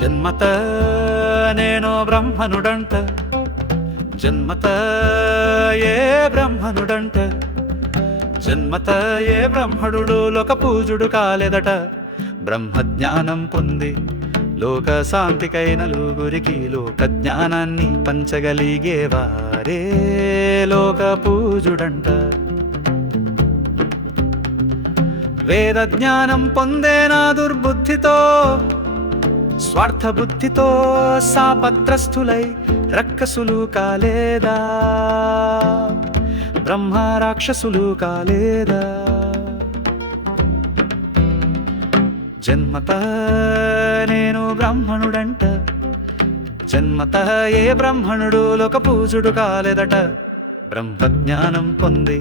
జన్మత నేను బ్రహ్మనుడంట, జన్మత ఏ బ్రహ్మనుడంట, జన్మత ఏ బ్రహ్మణుడు లోక పూజుడు కాలేదట. బ్రహ్మజ్ఞానం పొంది లోక శాంతికై నలుగురికి లోక జ్ఞానాన్ని పంచగలిగేవారే లోక పూజుడంట. వేద జ్ఞానం పొందేనా దుర్బుద్ధితో స్వార్థ బుద్ధితో శాపగ్రస్తులై రక్కసులు కాలేదా, బ్రహ్మ రాక్షసులు కాలేదా. జన్మత నేను బ్రాహ్మణుడంట, జన్మత ఏ బ్రాహ్మణుడు లోక పూజుడు కాలేదట. బ్రహ్మజ్ఞానం పొంది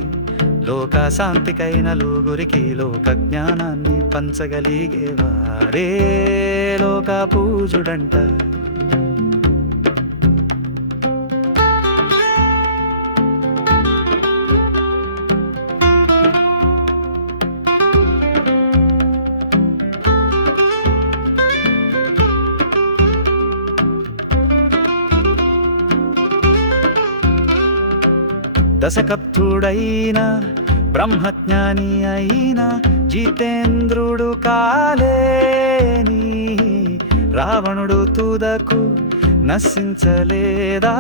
లోక శాంతికై నలుగురికి లోక జ్ఞానాన్ని పంచగలిగేవారే లోక పూజుడంట. దశకప్తుడైన బ్రహ్మజ్ఞాని అయిన జితేంద్రుడు కాలేని రావణుడు తుదకు నశించలేదా.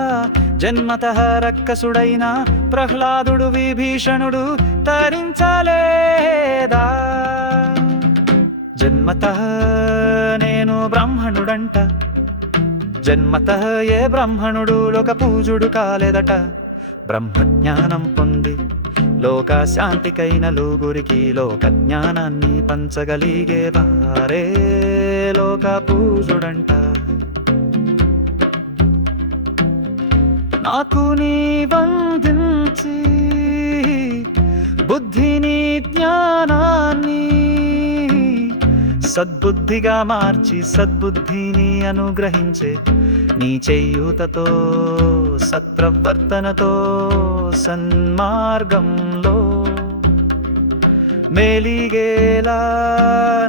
జన్మతః రక్కసుడైన ప్రహ్లాదుడు విభీషణుడు తరించలేదా. జన్మతః నేను బ్రాహ్మణుడంట, జన్మతః ఏ బ్రాహ్మణుడు లోక పూజుడు కాలేదట. బ్రహ్మజ్ఞానం పొంది లోక శాంతికై నలుగురికి లోక జ్ఞానాన్ని పంచగలిగేవారే లోక పూజుడంట. నాకు నీ వందించి బుద్ధిని జ్ఞానాన్ని సద్బుద్ధిగా మార్చి సద్బుద్ధిని అనుగ్రహించే నీ చేయూతతో సత్ప్రవర్తనతో సన్మార్గంలో మేలిగేలా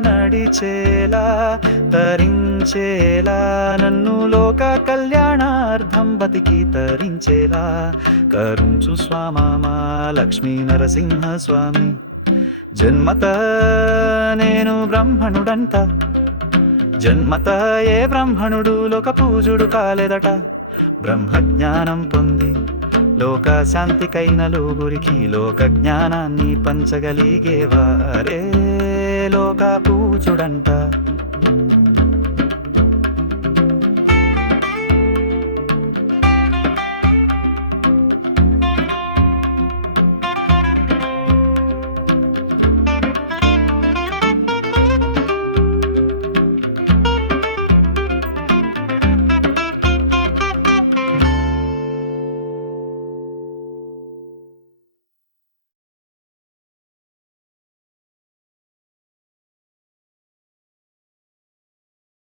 నడిచేలా తరించేలా నన్ను లోక కళ్యాణార్థం బతికి తరించేలా కరుంచు స్వామా లక్ష్మీ నరసింహ స్వామి. జన్మత నేను బ్రాహ్మణుడంట, జన్మత ఏ బ్రాహ్మణుడు లోక పూజుడు కాలేదట. బ్రహ్మజ్ఞానం పొంది లోక శాంతికై నలుగురికి లోక జ్ఞానాన్ని పంచగలిగేవారే లోక పూజుడంట.